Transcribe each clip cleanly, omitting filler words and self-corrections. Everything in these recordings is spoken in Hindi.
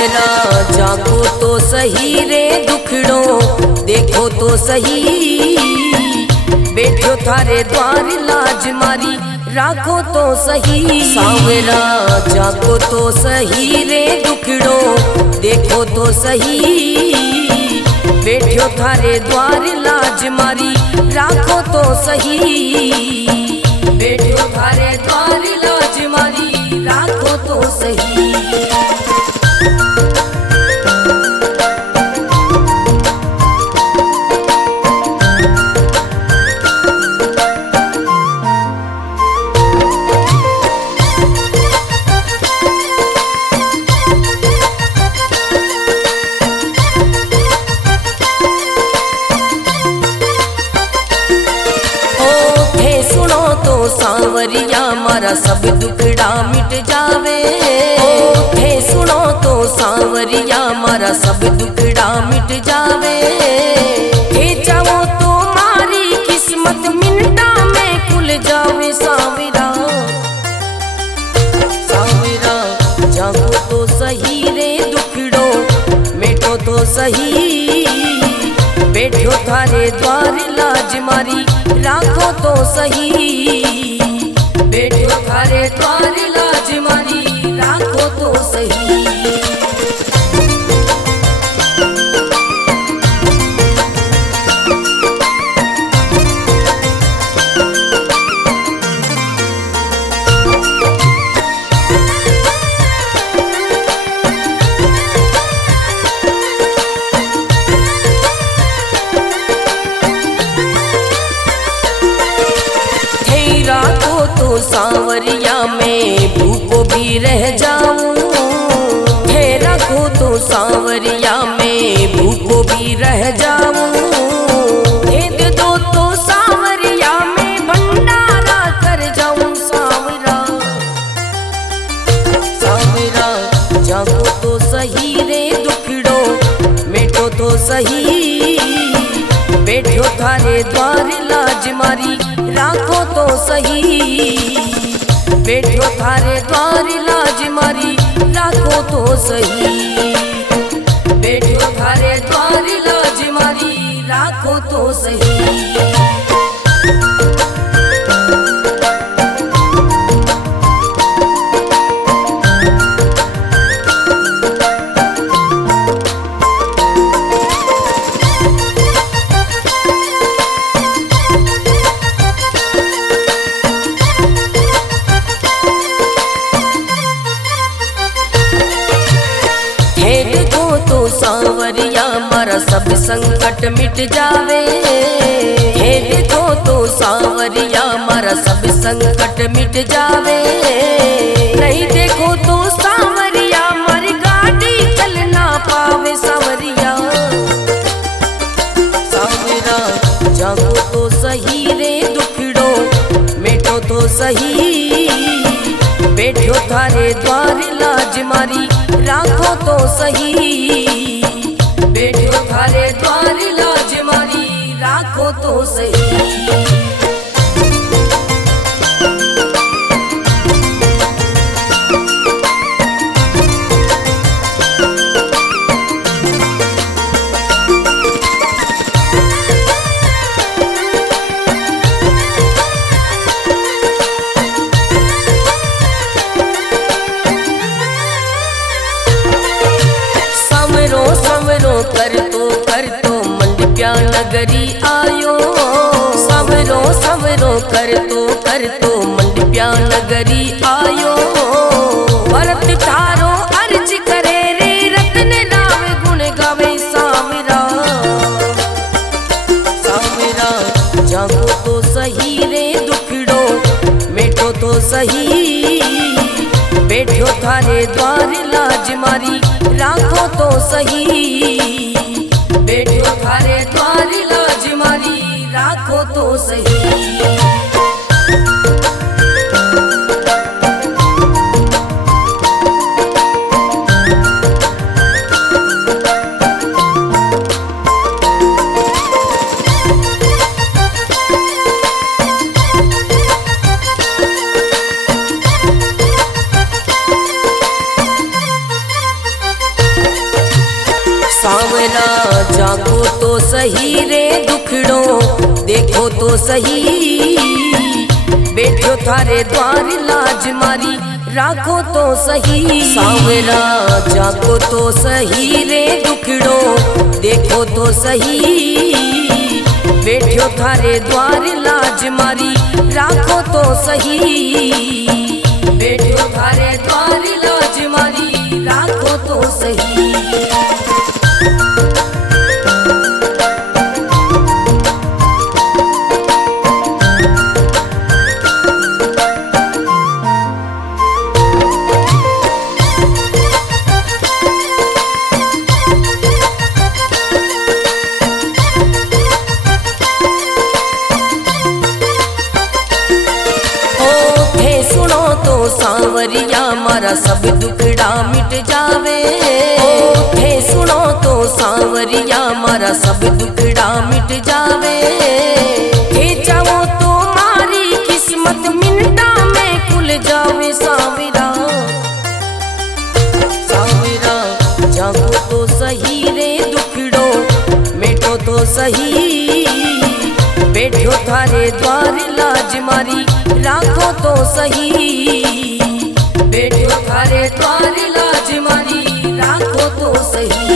सांवरा जागो तो सही रे दुखड़ो देखो तो सही, बैठो थारे द्वार लाज मारी राखो तो सही। सांवरा जागो तो सही रे दुखड़ो देखो तो सही, बैठो थारे द्वार लाज मारी राखो तो सही, बैठो थारे द्वार लाज मारी राखो तो सही। सांवरिया मारा सब दुखड़ा मिट जावे, थे सुनो तो सांवरिया मारा सब दुखड़ा मिट जावे, थे चाहो तो मारी किस्मत मिनटा में खुल जावे। सांवरा सांवरा जागो तो सही रे दुखड़ो मिटो तो सही, बैठो थारे द्वार लाज मारी राखो तो सही, बैठो थारे द्वार लाज मारी राखो तो सही। सांवरिया में भूखो भी रह जाऊं, थे रखो तो सांवरिया में भूखो भी रह जाऊं, दे दो तो सांवरिया में भंडारा कर जाऊं। सांवरा सांवरा जागो तो सही रे दुखड़ो मिटो तो सही, बैठो थारे द्वार लाज मारी राखो तो सही, बैठो थारे द्वार लाज मारी राखो तो सही, बैठो थारे द्वार लाज मारी राखो तो सही। सांवरिया मारा सब संकट मिट जावे, हे देखो तो सांवरिया मारा सब संकट मिट जावे, नहीं देखो तो सांवरिया मारी गाड़ी चल ना पावे। सांवरिया सांवरा जागो तो सही रे दुखड़ो मिटो तो सही, बैठो थारे द्वार लाज मारी राखो तो सही, बैठो थारे द्वार लाज मारी राखो तो सही। कर तो मंडप्या नगरी आयो, सांवरो सांवरो कर तो मंडप्या नगरी आयो, भरत थारो अर्ज करे रे रत्न राव गुण गावे। सांवरा सांवरा जागो तो सही रे दुखड़ो मिटो तो सही, बैठो थारे द्वार लाज मारी राखो तो सही, बैठो थारे द्वार लाज मारी राखो तो सही। सही रे दुखड़ो, देखो तो सही बैठो थारे द्वार लाज मारी, राखो तो सही सांवरा जाको तो सही रे दुखड़ो, देखो तो सही बैठो थारे द्वार लाज मारी, राखो तो सही बैठो थारे द्वार लाज मारी, राखो तो सही। सांवरिया मारा सब दुखड़ा मिट जावे, हे सुनो तो सांवरिया मारा सब दुखड़ा मिट जावे, हे चाहो तो मारी किस्मत मिनटा में खुल जावे सांवरा, सांवरा जागो तो सही रे दुखड़ो, मिटो तो सही बैठो थारे द्वार लाज मारी, राखो तो सही बैठो थारे द्वार लाज मारी, राखो तो सही।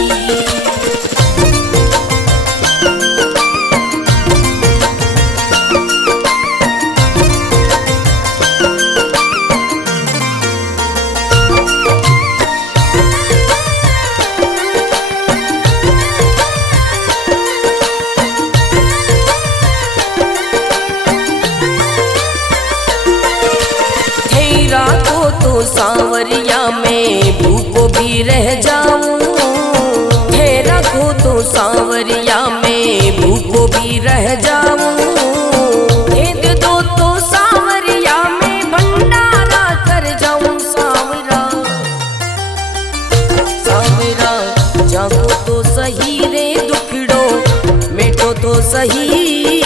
सांवरिया में भूखो भी रह जाऊं, हे रखो तो सांवरिया में भूखो भी रह जाऊं, हे दे दो तो सांवरिया में भंडारा कर जाऊं सांवरा, सांवरा जागो तो सही रे दुखड़ो, मिटो तो सही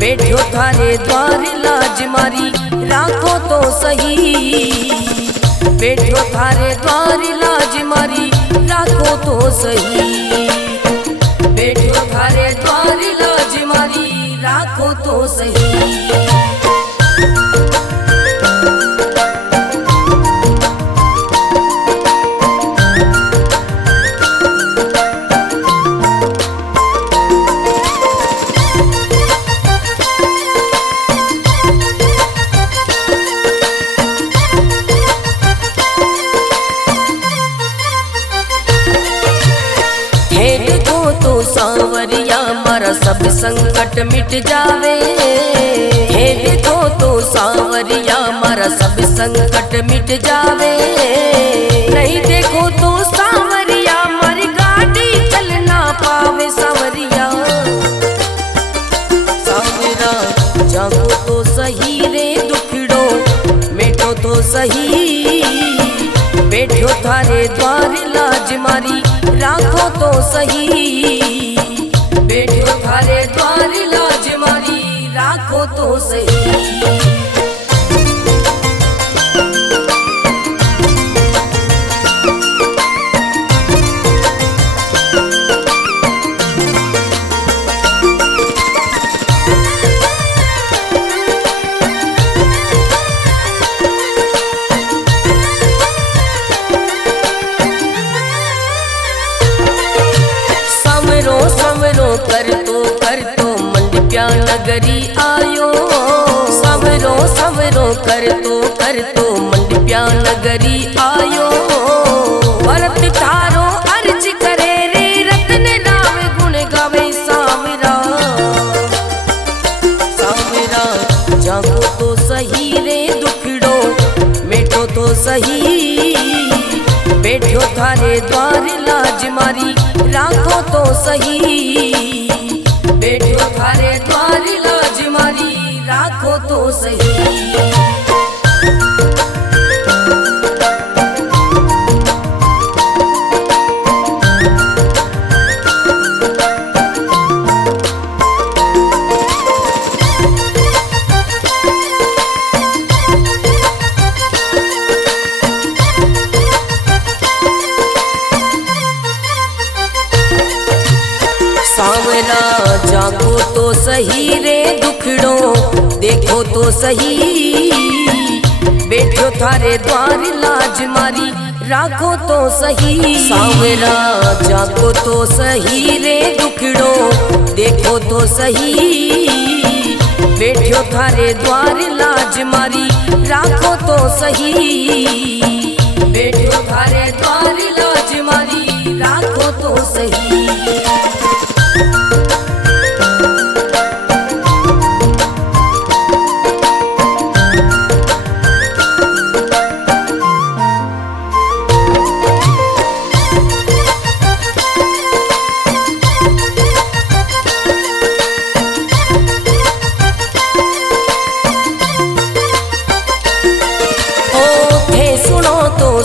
बैठो थारे द्वार लाज मारी, राखो तो सही बैठो थारे द्वार लाज मारी, राखो तो सही बैठो थारे द्वार लाज मारी, राखो तो सही। सांवरिया मारा सब संकट मिट जावे, हे देखो तो सांवरिया मारा सब संकट मिट जावे, नहीं देखो तो सांवरिया मारी गाड़ी चल ना पावे सांवरिया, सांवरा जागो तो सही रे दुखड़ो, मिटो तो सही बैठो थारे द्वार लाज मारी, राखो तो सही बैठो थारे द्वार लाज मारी, राखो तो सही। कर तो मंडप्या नगरी आयो, सवरो सवरो कर तो मंडप्या नगरी आयो, भरत थारो अर्ज करे रे रतन राम गुण गावे सांवरा, सांवरा जागो तो सही रे दुखड़ो, मिटो तो सही बैठो थारे द्वार लाज मारी, राखो तो सही बैठो थारे द्वार लाज मारी, राखो तो सही। देखो तो सही, बैठो थारे द्वार लाज मारी राखो तो सही। सांवरा जागो तो सही रे दुखड़ो देखो तो सही, बैठो थारे द्वार लाज मारी राखो तो सही। बैठो थारे द्वार लाज मारी राखो तो सही।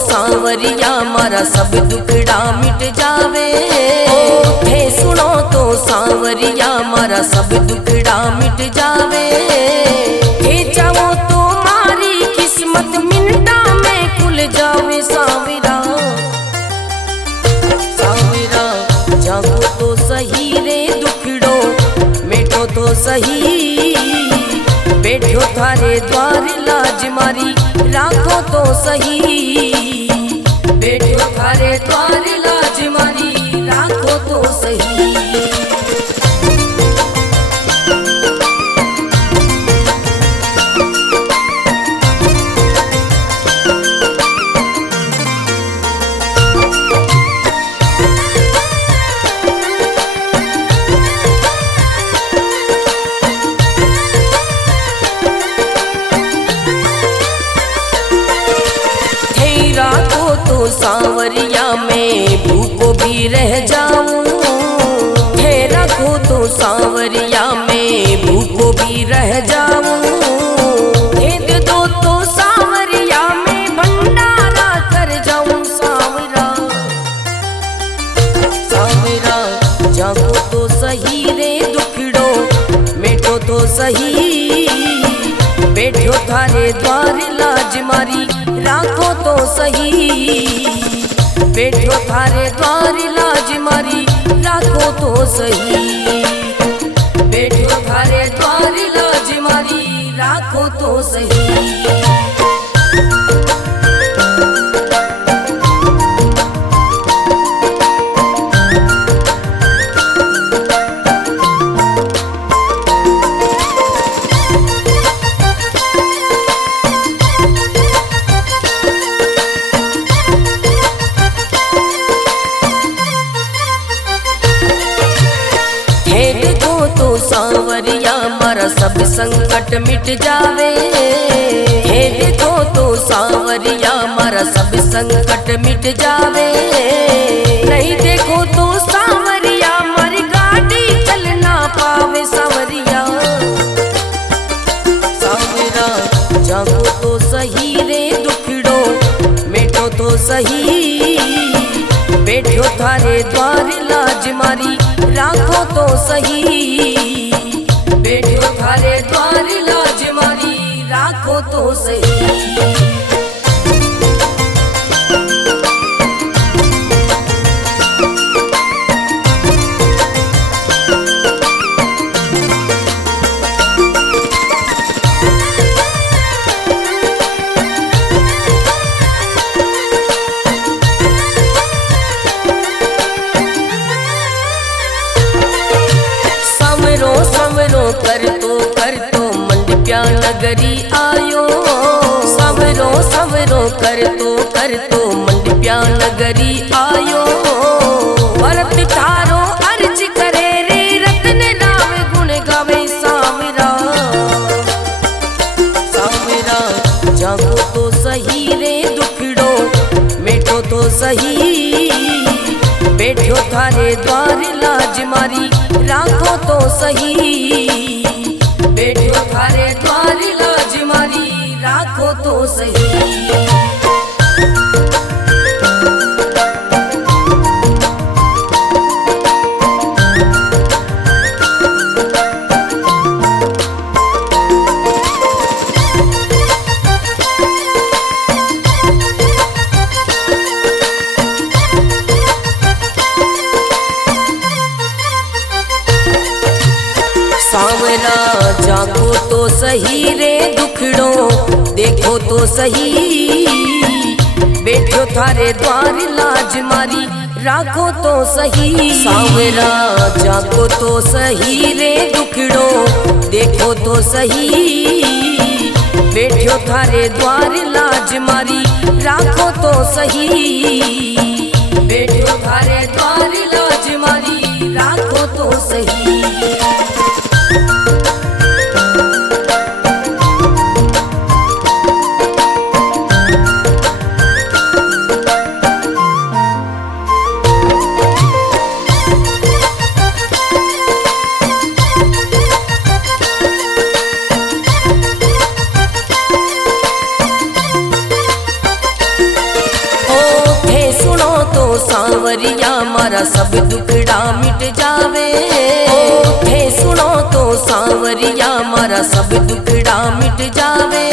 सांवरिया मारा सब दुखड़ा मिट जावे, थे सुनो तो सांवरिया मारा सब दुखड़ा मिट जावे। थे जाओ तो मारी किस्मत मिनटा में खुल जावे। सांवरा सांवरा जागो तो सही रे दुखड़ो मिटो तो सही, बैठो थारे द्वार लाज मारी राखो तो सही। बैठो थारे द्वार लाज मारी राखो तो सही। सांवरिया में भूखो भी रह जाऊं, थे रखो तो सांवरिया में भूखो भी रह जाऊं। दे दो तो सांवरिया में भंडारा कर जाऊं। सांवरा सांवरा जागो तो सही रे दुखड़ो मिटो तो सही, बैठो थारे द्वार लाज मारी राखो तो सही। बैठो थारे द्वार लाज मारी राखो तो सही। बैठो थारे द्वार लाज मारी राखो तो सही। सांवरिया मारा सब संकट मिट जावे। हे देखो तो सांवरिया मारा सब संकट मिट जावे। नहीं देखो तो सांवरिया मारी गाड़ी चल ना पावे। सांवरिया सांवरा जागो तो सही रे दुखड़ो मिटो तो सही, बैठो थारे द्वार लाज मारी राखो तो सही। बैठो थारे द्वार लाज मारी राखो तो सही। कर तो मंडप्या नगरी आयो। सवरो सवरो कर तो मंडप्या नगरी आयो। भरत थारो अर्ज करे रे रतन राव गुण गावे। सांवरा सांवरा जागो तो सही रे दुखड़ो मिटो तो सही, बैठो थारे द्वार लाज मारी राखो तो सही। बैठो थारे द्वार लाज मारी राखो तो सही। सांवरा जागो तो सही रे दुखड़ो, देखो तो सही बैठो थारे द्वार लाज मारी, राखो तो सही सांवरा जाको तो सही रे दुखड़ो, देखो तो सही बैठो थारे द्वार लाज मारी, राखो तो सही बैठो थारे द्वार लाज मारी, राखो तो सही। सांवरिया मारा सब दुखड़ा मिट जावे, थे सुनो तो सांवरिया मारा सब दुखड़ा मिट जावे,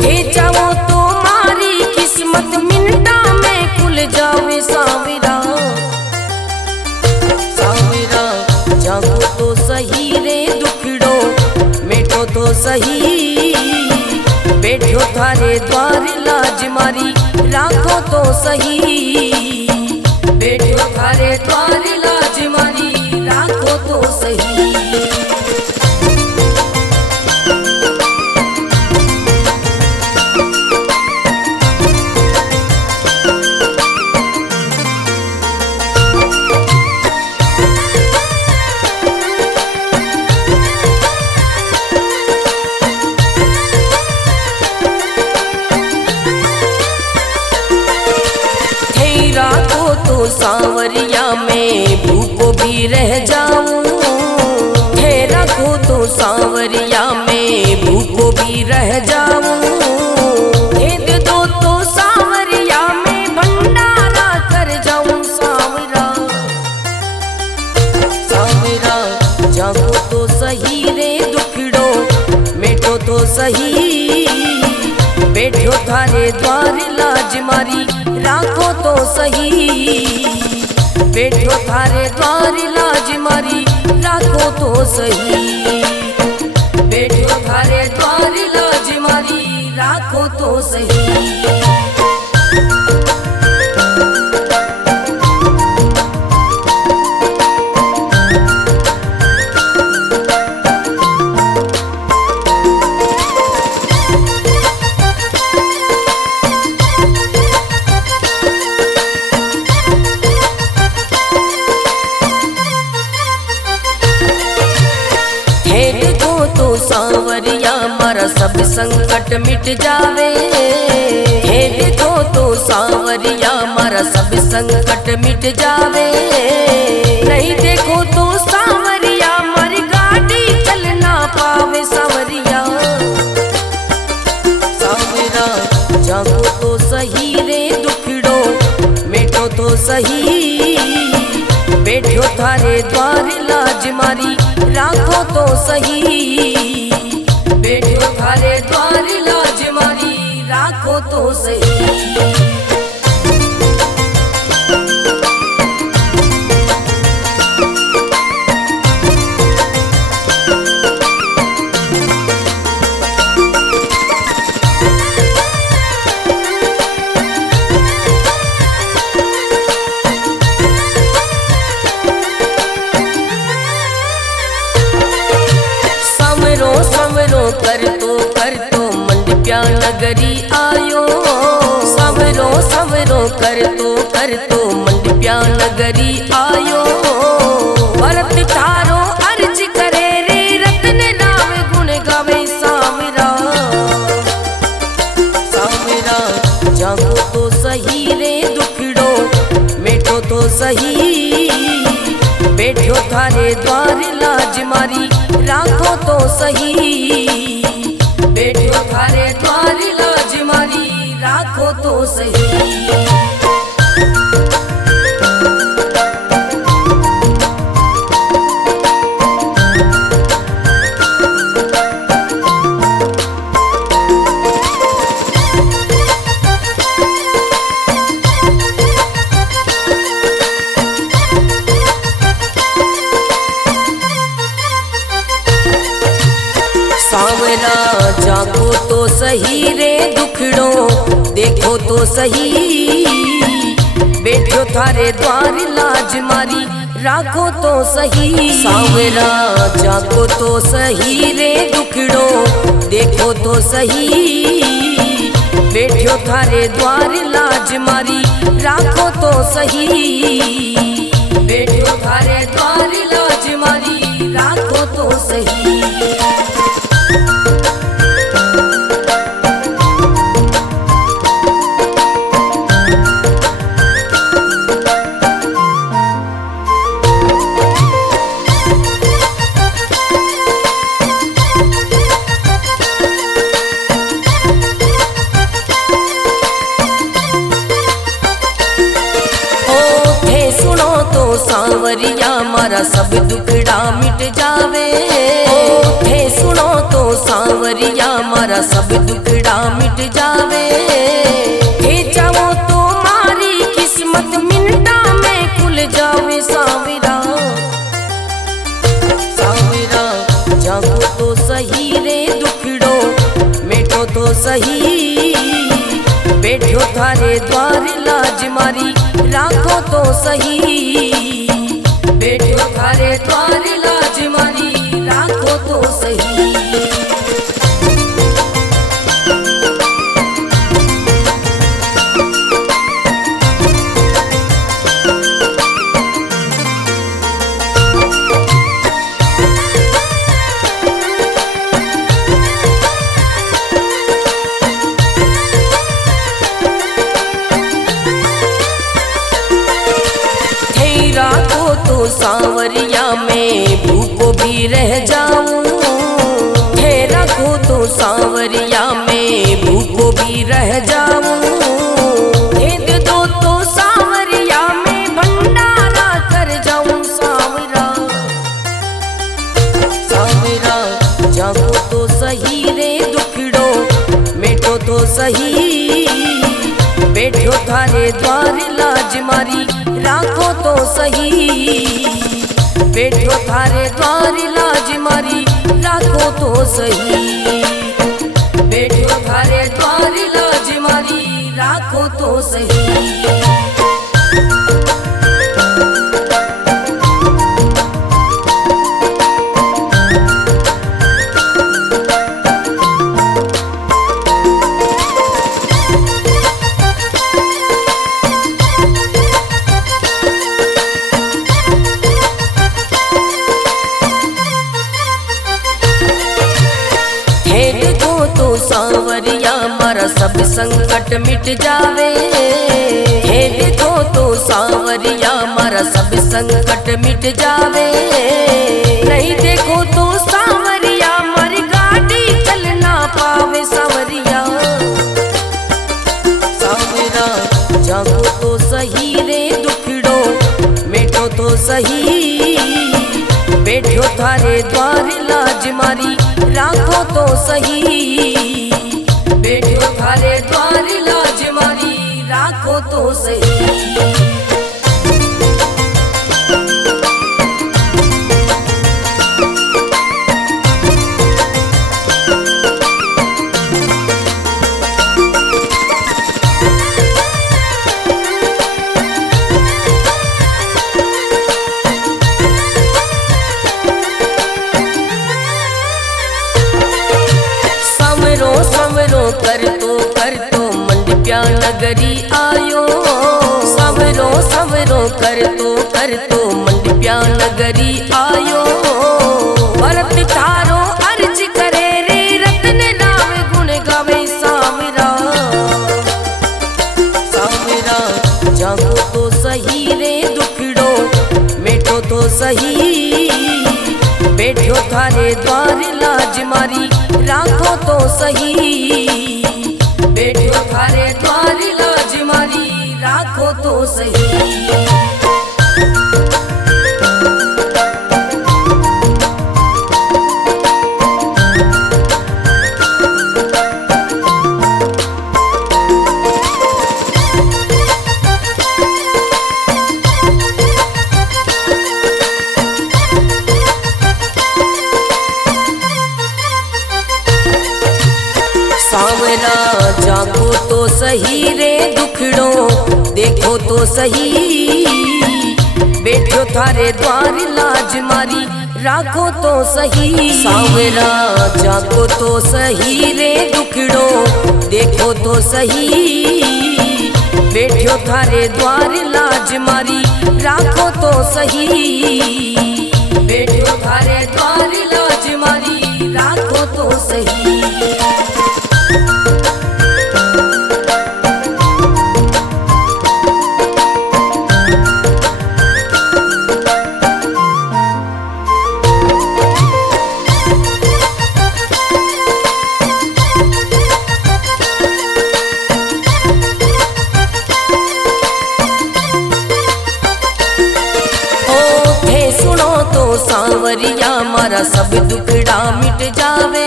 थे जाओ तो मारी किस्मत मिनटा में खुल जावे सांवरा, सांवरा जागो तो सही रे दुखड़ो, मेटो तो सही बैठो थारे द्वार लाज मारी, राखो तो सही बैठो थारे द्वार लाज मारी, राखो तो सही। सांवरिया में भूखो भी रह जाऊं, थे रखो तो सांवरिया में भूखो भी रह जाऊं, दे दो तो सांवरिया में भंडारा कर जाऊं सांवरा, सांवरा जागो तो सही रे दुखड़ो, मेटो तो सही बैठो थारे द्वार लाज मारी, राखो तो सही बैठो थारे द्वार लाज मारी, राखो तो सही बैठो थारे द्वार लाज मारी, राखो तो सही। सांवरिया मारा सब संकट मिट जावे, हे देखो तो सांवरिया मारा सब संकट मिट जावे, नहीं देखो तो सांवरिया मारी गाड़ी चल ना पावे सांवरिया, सांवरा जागो तो सही रे दुखड़ो, मेटो तो सही बैठो थारे द्वार लाज मारी, राखो तो सही बैठो थारे द्वार लाज मारी, राखो तो सही। कर तो मंडप्या नगरी आयो, सवरो सवरो कर तो मंडप्या नगरी आयो, भरत थारो अर्ज करे रे रतन राम गुण गावे सांवरा, सांवरा जागो तो सही रे दुखड़ो, मेटो तो सही बैठो थारे द्वार लाज मारी, राखो तो सही बैठो थारे द्वार लाज मारी, राखो तो सही। सांवरा जागो तो सही रे दुखड़ो देखो तो सही, बैठो थारे द्वार लाज मारी राखो तो सही। सांवरा जागो तो सही रे दुखड़ो देखो तो सही, बैठो थारे द्वार लाज मारी राखो तो सही, बैठो थारे द्वार लाज मारी राखो तो सही। सांवरिया मारा सब दुखड़ा मिट जावे, थे सुनो तो सांवरिया मारा सब दुखड़ा मिट जावे, थे जाओ तो मारी किस्मत मिनटा में खुल जावे। सांवरा सांवरा जागो तो सही रे दुखड़ो मिटो तो सही, बैठो थारे द्वार लाज मारी राखो तो सही, बैठो थारे द्वार लाज मारी राखो तो सही। सांवरिया में भूखो भी रह जाऊं, थे रखो तो सांवरिया में भूखो भी रह जाऊं, दे दो तो सांवरिया में भंडारा कर जाऊं। सांवरा सांवरा जागो तो सही रे दुखड़ो मिटो तो सही, बैठो थारे द्वार लाज मारी राखो तो सही, बैठो थारे द्वार लाज मारी राखो तो सही, बैठो थारे द्वार लाज मारी राखो तो सही। सांवरिया मारा सब संकट मिट जावे, हे देखो तो सांवरिया मारा सब संकट मिट जावे, नहीं देखो तो सांवरिया मारी गाड़ी चल ना पावे। सांवरिया सांवरा जागो तो सही रे दुखड़ो मिटो तो सही, बैठो थारे द्वार लाज मारी राखो तो सही, बैठो थारे द्वार लाज मारी राखो तो सही। कर तो मंडप्या नगरी आयो, सवरो सवरो कर तो मंडप्या नगरी आयो, भरत थारो अर्ज करे रे रतन नाम गुण गावे। सांवरा सांवरा जागो तो सही रे दुखड़ो मिटो तो सही, बैठो थारे द्वार लाज मारी राखो तो सही, बैठो थारे द्वार लाज मारी राखो तो सही। सावरा जागो तो सही रे दुखड़ो देखो तो सही, बैठो थारे द्वार लाज मारी राखो तो सही। सावरा जागो तो सही रे दुखड़ो देखो तो सही, बैठो थारे द्वार लाज मारी राखो तो सही, बैठो थारे द्वार लाज मारी राखो तो सही। सावरिया मारा सब दुखड़ा मिट जावे,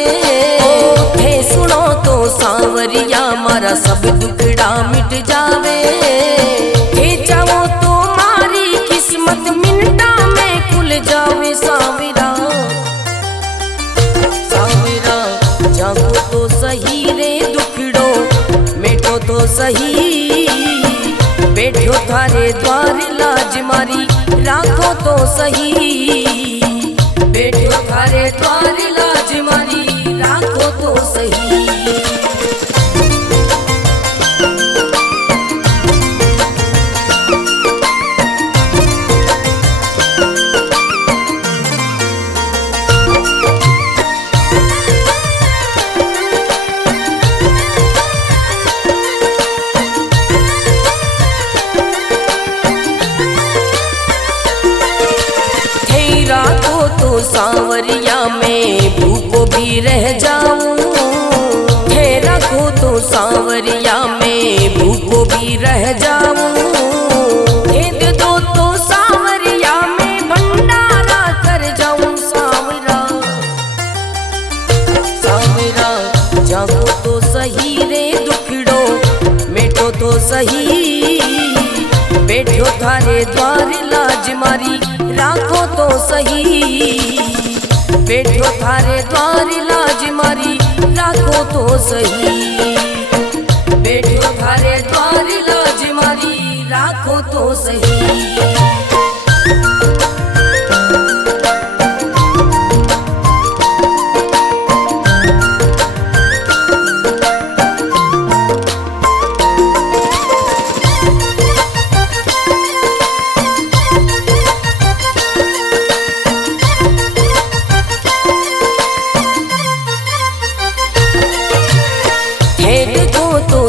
थे सुनो तो सावरिया मारा सब दुखड़ा मिट जावे, थे चाहो तो मारी किस्मत मिनटा में खुल जावे। सावरा सावरा जागो तो सही रे दुखड़ो मिटो तो सही, बैठो थारे द्वार लाज मारी राखो तो सही, बैठो थारे द्वार लाज मारी राखो तो सही। सावरिया में भूखो भी रह जाऊं, थे रखो तो सावरिया में भूखो भी रह जाऊं, दे दो तो सावरिया में भंडारा कर जाऊं। सावरा सावरा जागो तो सही रे दुखड़ो मिटो तो सही, बैठो थारे द्वार लाज मारी राखो तो सही, बैठो थारे द्वार लाज मारी राखो तो सही, बैठो थारे द्वार लाज मारी राखो तो सही।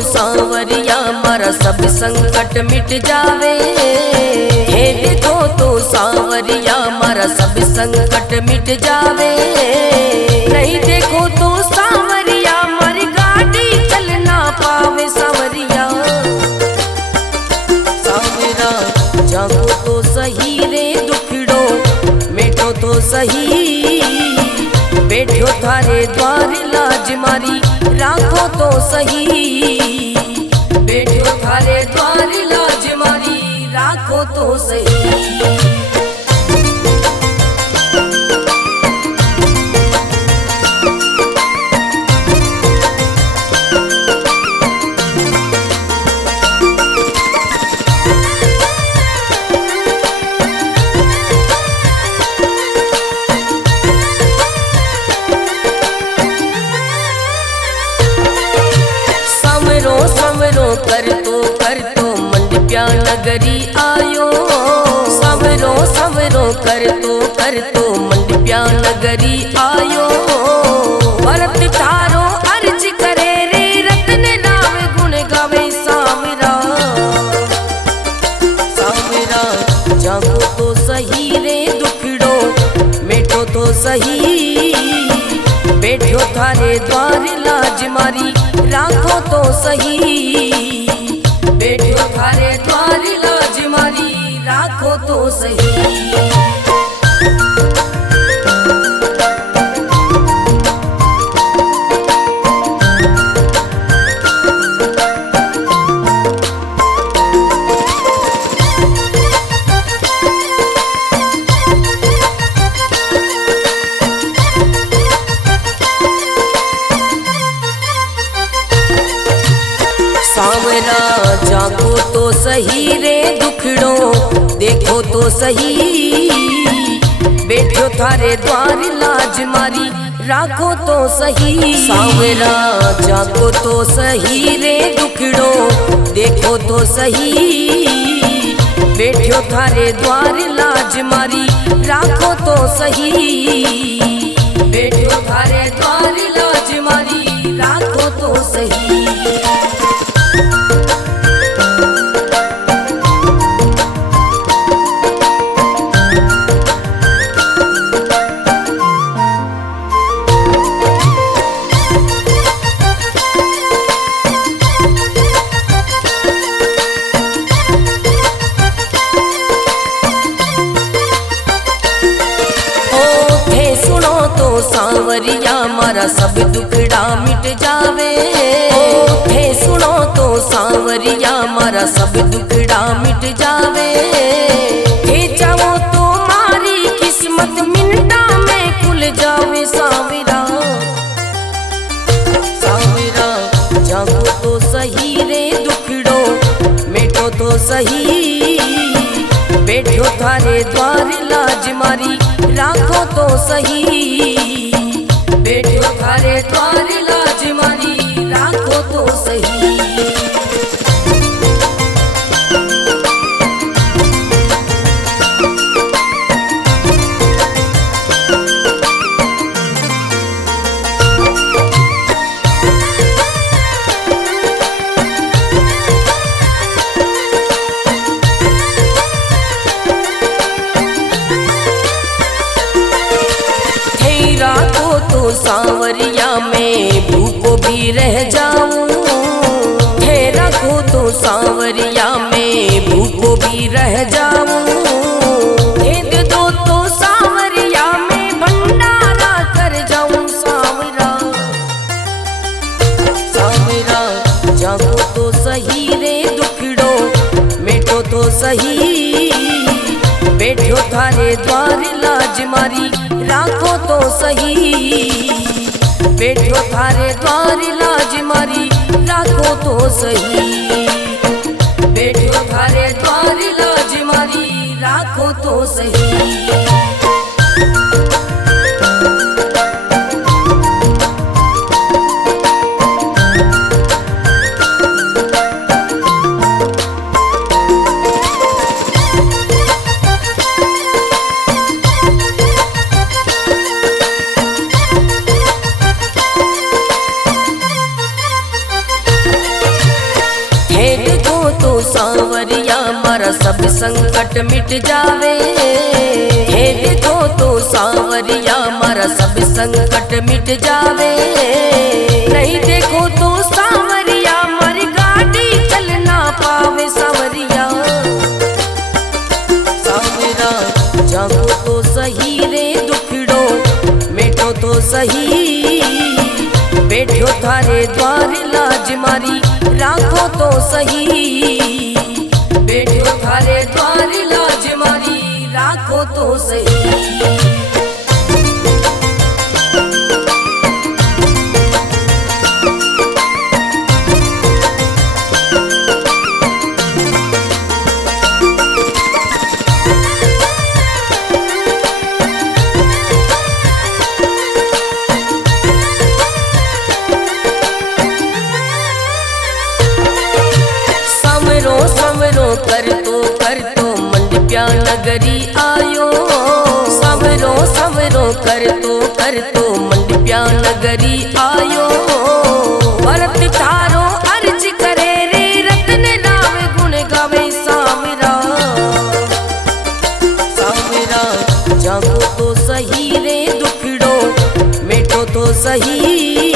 सावरिया मारा सब संकट मिट जावे, हे देखो तो सावरिया मारा सब संकट मिट जावे, नहीं देखो तो सावरिया मारी गाड़ी चल ना पावे। सावरिया सावरा जागो तो सही रे दुखड़ो मिटो तो सही, बैठो थारे द्वार लाज मारी राखो तो सही, बैठो थारे द्वार लाज मारी राखो तो सही। कर तो मंडप्या नगरी आयो, सवरो सवरो कर तो मंडप्या नगरी आयो, भरत थारो अर्ज करे रे रतन राम गुण गावे। सावरा सावरा जागो तो सही रे दुखड़ो मिटो तो सही, बैठो थारे द्वार लाज मारी राखो तो सही, बैठो थारे द्वार लाज मारी राखो तो सही। जागो तो सही रे दुखड़ो देखो तो सही, बैठो थारे द्वार लाज मारी राखो तो सही। सावरा जागो तो सही रे दुखड़ो देखो तो सही, बैठो थारे द्वार लाज मारी राखो तो सही, बैठो थारे द्वार लाज मारी राखो तो सही। सांवरिया मारा सब दुखड़ा मिट जावे, थे सुनो तो सांवरिया मारा सब दुखड़ा मिट जावे, थे चाहो तो मारी किस्मत मिनटा में खुल जावे। सांवरा सांवरा जागो तो सही रे दुखड़ो मिटो तो सही, बैठो थारे द्वार लाज मारी राखो तो सही, बैठो थारे द्वार लाज मारी राखो तो सही। सांवरिया में भूखो भी रह जाऊं, थे रखो तो सांवरिया में भूखो भी रह जाऊं, दे दो तो सांवरिया में भंडारा कर जाऊं। सांवरा सांवरा जागो तो सही रे दुखड़ो मिटो तो सही, बैठो थारे द्वार लाज मारी राखो तो सही, बैठो थारे द्वार लाज मारी राखो तो सही, बैठो थारे द्वार लाज मारी राखो तो सही। सांवरिया मारा सब संकट मिट जावे, हे देखो तो सांवरिया मारा सब संकट मिट जावे, नहीं देखो तो सांवरिया मारी गाड़ी चल ना पावे। सांवरिया सांवरा जागो तो सही रे दुखड़ो मिटो तो सही, बैठो थारे द्वार लाज मारी राखो तो सही, बैठो थारे द्वार लाज मारी राखो तो सही। कर तो मंडप्या नगरी आयो, सवरो सवरो कर तो मंडप्या नगरी आयो, भरत थारो अर्ज करे रे रतन राव गुण गावे। सांवरा सांवरा जागो तो सही रे दुखड़ो मिटो तो सही,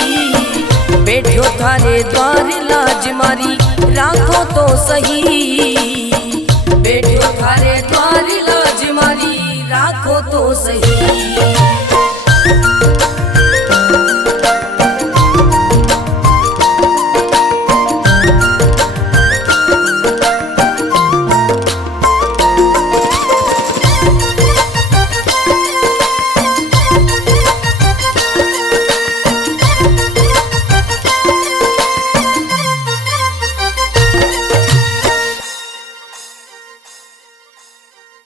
बैठो थारे द्वार लाज मारी राखो तो सही, बैठो थारे द्वार लाज मारी राखो तो सही।